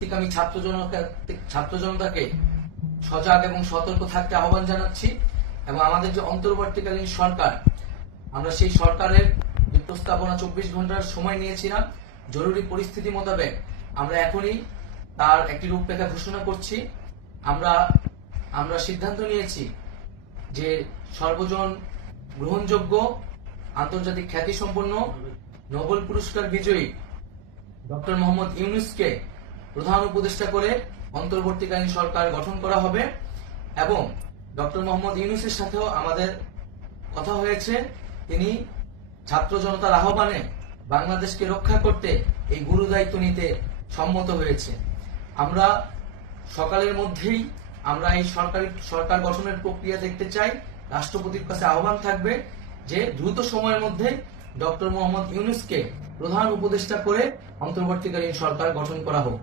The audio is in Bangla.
আমি ছাত্র জনতাকে সজাগ এবং সতর্ক থাকতে আহ্বান জানাচ্ছি এবং আমাদের যে অন্তর্বর্তীকালীন সরকার, আমরা সেই সরকারের যে প্রস্তাবনা 24 ঘন্টার সময় নিয়েছিলাম, জরুরি পরিস্থিতি মোতাবেক আমরা এখনই তার একটি রূপরেখা ঘোষণা করছি। আমরা সিদ্ধান্ত নিয়েছি যে সর্বজন গ্রহণযোগ্য আন্তর্জাতিক খ্যাতিসম্পন্ন নোবেল পুরস্কার বিজয়ী ডক্টর মোহাম্মদ ইউনূসকে প্রধান উপদেষ্টা করে অন্তর্বর্তীকালীন সরকার গঠন করা হবে এবং ডক্টর মোহাম্মদ ইউনূসের সাথেও আমাদের কথা হয়েছে। তিনি ছাত্র জনতার আহ্বানে বাংলাদেশকে রক্ষা করতে এই গুরু দায়িত্ব নিতে সম্মত হয়েছে। আমরা সকালের মধ্যেই আমরা এই সরকার গঠনের প্রক্রিয়া দেখতে চাই। রাষ্ট্রপতির কাছে আহ্বান থাকবে যে দ্রুত সময়ের মধ্যে ডক্টর মোহাম্মদ ইউনূসকে প্রধান উপদেষ্টা করে অন্তর্বর্তীকালীন সরকার গঠন করা হোক।